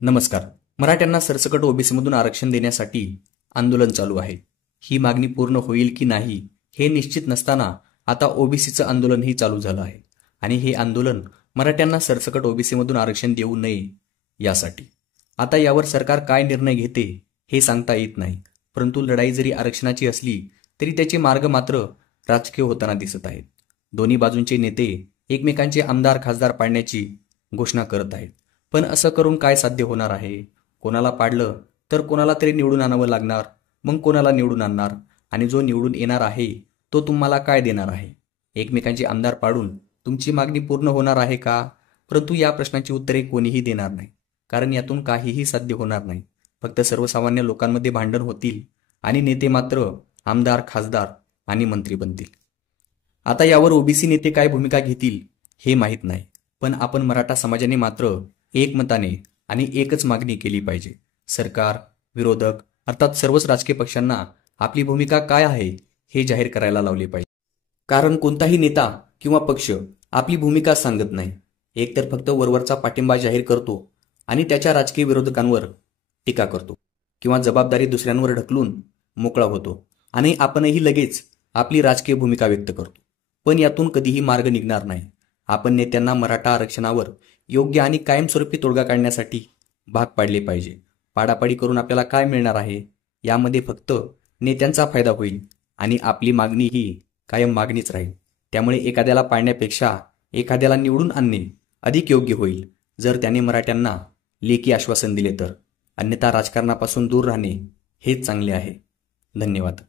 नमस्कार. मराठ्यांना सरसकट ओबीसीमधून आरक्षण देण्यासाठी आंदोलन चालू आहे. ही मागणी पूर्ण होईल की नाही हे निश्चित नसताना आता ओबीसीचं आंदोलनही चालू झालं आहे आणि हे आंदोलन मराठ्यांना सरसकट ओबीसीमधून आरक्षण देऊ नये यासाठी. आता यावर सरकार काय निर्णय घेते हे सांगता येत नाही, परंतु लढाई जरी आरक्षणाची असली तरी त्याचे मार्ग मात्र राजकीय होताना दिसत आहेत. दोन्ही बाजूंचे नेते एकमेकांचे आमदार खासदार पाडण्याची घोषणा करत आहेत. पण असं करून काय साध्य होणार आहे? कोणाला पाडलं तर कोणाला तरी निवडून आणावं लागणार, मग कोणाला निवडून आणणार आणि जो निवडून येणार आहे तो तुम्हाला काय देणार आहे? एकमेकांचे आमदार पाडून तुमची मागणी पूर्ण होणार आहे का? परंतु या प्रश्नाची उत्तरे कोणीही देणार नाही, कारण यातून काहीही साध्य होणार नाही. फक्त सर्वसामान्य लोकांमध्ये भांडण होतील आणि नेते मात्र आमदार खासदार आणि मंत्री बनतील. आता यावर ओबीसी नेते काय भूमिका घेतील हे माहीत नाही, पण आपण मराठा समाजाने मात्र एकमताने आणि एकच मागणी केली पाहिजे. सरकार, विरोधक अर्थात सर्वच राजकीय पक्षांना आपली भूमिका काय आहे हे जाहीर करायला लावले पाहिजे. कारण कोणताही नेता किंवा पक्ष आपली भूमिका सांगत नाही, एकतर फक्त वरवरचा पाठिंबा जाहीर करतो आणि त्याच्या राजकीय विरोधकांवर टीका करतो किंवा जबाबदारी दुसऱ्यांवर ढकलून मोकळा होतो आणि आपणही लगेच आपली राजकीय भूमिका व्यक्त करतो. पण यातून कधीही मार्ग निघणार नाही. आपण नेत्यांना मराठा आरक्षणावर योग्य आणि कायमस्वरूपी तोडगा काढण्यासाठी भाग पाडले पाहिजे. पाडापाडी करून आपल्याला काय मिळणार आहे? यामध्ये फक्त नेत्यांचा फायदा होईल आणि आपली मागणी ही कायम मागणीच राहील. त्यामुळे एखाद्याला पाडण्यापेक्षा एखाद्याला निवडून आणणे अधिक योग्य होईल, जर त्याने मराठ्यांना लेखी आश्वासन दिले तर. अन्यथा राजकारणापासून दूर राहणे हेच चांगले आहे. धन्यवाद.